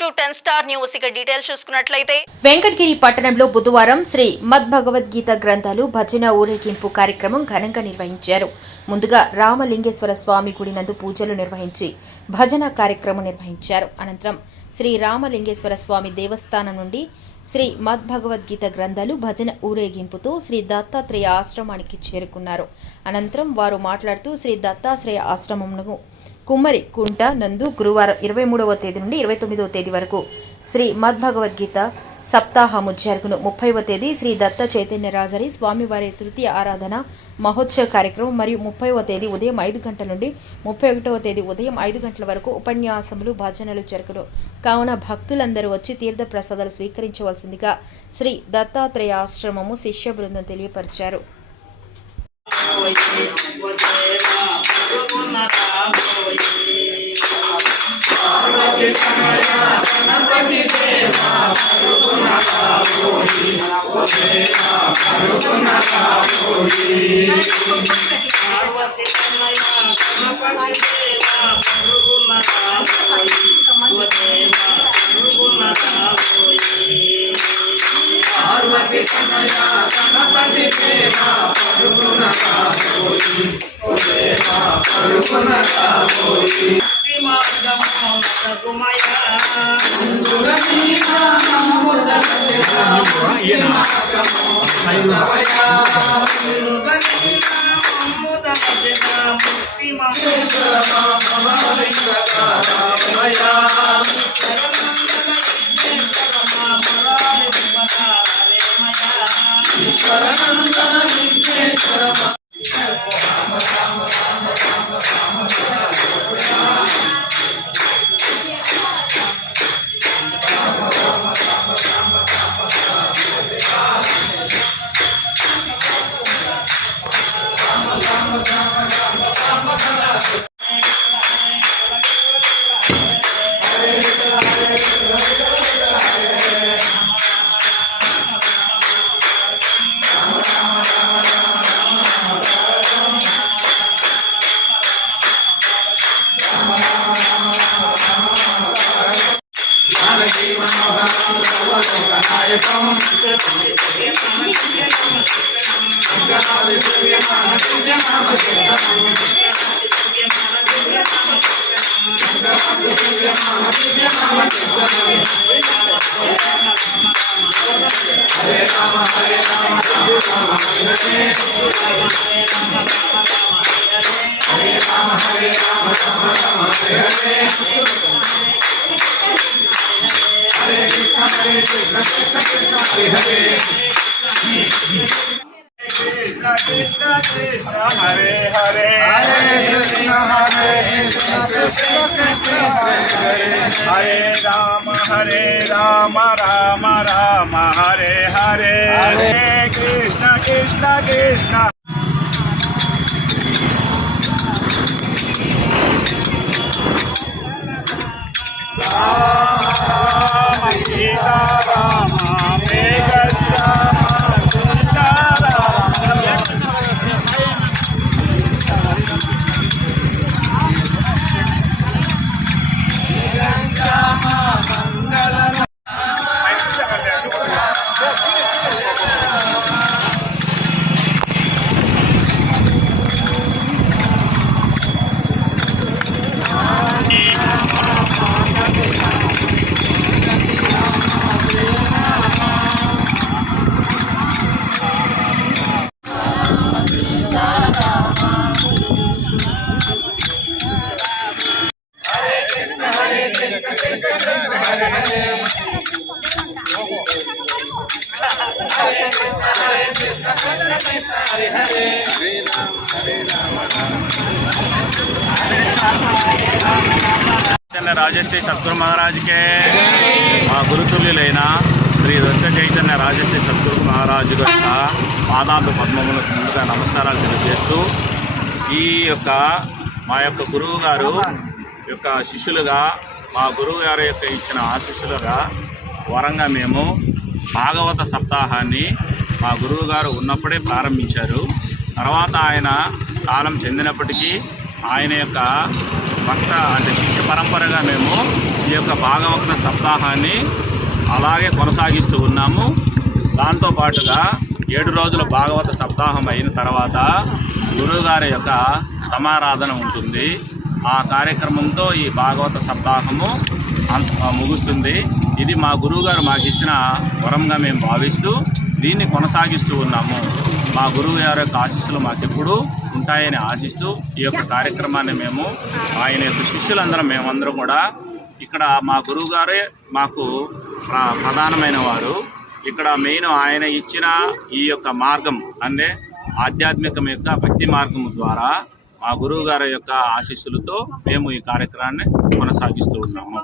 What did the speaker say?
Welcome to 10 star news. ఇక details చూసుకున్నట్లయితే వెంకటగిరి పట్టణంలో బుధవారం శ్రీ మద్భగవద్గీత గ్రంథాలు భజన ఊరేగింపు కార్యక్రమం ఘనంగా నిర్వహించారు. ముందుగా రామలింగేశ్వర స్వామి గుడి నందు పూజలు నిర్వహించి భజన కార్యక్రమం నిర్వహించారు. అనంతరం శ్రీ రామలింగేశ్వర స్వామి దేవస్థానం నుండి శ్రీ మద్భగవద్గీత గ్రంథాలు భజన ఊరేగింపుతో శ్రీ దత్తాత్రేయ ఆశ్రమానికి చేరుకున్నారు. అనంతరం వారు మాట్లాడుతూ శ్రీ దత్తాత్రేయ ఆశ్రమంను కుమ్మరి కుంట నందు గురువారం 23వ తేదీ నుండి 29వ తేదీ వరకు శ్రీ మద్భగవద్గీత సప్తాహము జరుగును. 30వ తేదీ శ్రీ దత్త చైతన్య రాజరి స్వామివారి తృతీయ ఆరాధన మహోత్సవ కార్యక్రమం మరియు 30వ తేదీ ఉదయం 5 గంటల నుండి 31వ తేదీ ఉదయం 5 గంటల వరకు ఉపన్యాసములు భజనలు జరుగును. కావున భక్తులందరూ వచ్చి తీర్థ ప్రసాదాలు స్వీకరించవలసిందిగా శ్రీ దత్తాత్రేయ ఆశ్రమము శిష్య బృందం తెలియపరిచారు. Krishna Krishna Hare Hare Hare Krishna Krishna Hare Rama Rama Rama Hare Hare Hare Krishna Krishna Krishna Rama Sita Rama Megashama Rajshri Sadhguru మహారాజుకే మా గురుతుల్యులైన శ్రీ దత్త చైతన్య రాజశ్రీ సద్గురు మహారాజు యొక్క పాదాలు పద్మములకు ముందుగా నమస్కారాలు తెలియజేస్తూ ఈ యొక్క మా యొక్క గురువు గారు యొక్క శిష్యులుగా మా గురువు గారి యొక్క ఇచ్చిన ఆశీస్సులుగా వరంగా మేము భాగవత సప్తాహాన్ని మా గురువు గారు ఉన్నప్పుడే ప్రారంభించారు. తర్వాత ఆయన కాలం చెందినప్పటికీ ఆయన యొక్క భక్త అంటే శిష్య పరంపరగా మేము ఈ యొక్క భాగవత సప్తాహాన్ని అలాగే కొనసాగిస్తూ ఉన్నాము. దాంతోపాటుగా 7 రోజుల భాగవత సప్తాహం అయిన తర్వాత గురువుగారి యొక్క సమారాధన ఉంటుంది. ఆ కార్యక్రమంతో ఈ భాగవత సప్తాహము ముగుస్తుంది. ఇది మా గురువుగారు మాకు ఇచ్చిన వరంగా మేము భావిస్తూ దీన్ని కొనసాగిస్తూ ఉన్నాము. మా గురువు గారి యొక్క ఆశీస్సులు మాకెప్పుడు ఉంటాయని ఆశిస్తూ ఈ యొక్క కార్యక్రమాన్ని మేము ఆయన యొక్క శిష్యులందరం మేమందరం కూడా ఇక్కడ మా గురువు గారే మాకు ప్రధానమైన వారు. ఇక్కడ మెయిన్ ఆయన ఇచ్చిన ఈ యొక్క మార్గం అంటే ఆధ్యాత్మికం యొక్క భక్తి మార్గం ద్వారా మా గురువు గారి యొక్క ఆశీస్సులతో మేము ఈ కార్యక్రమాన్ని కొనసాగిస్తూ ఉన్నాము.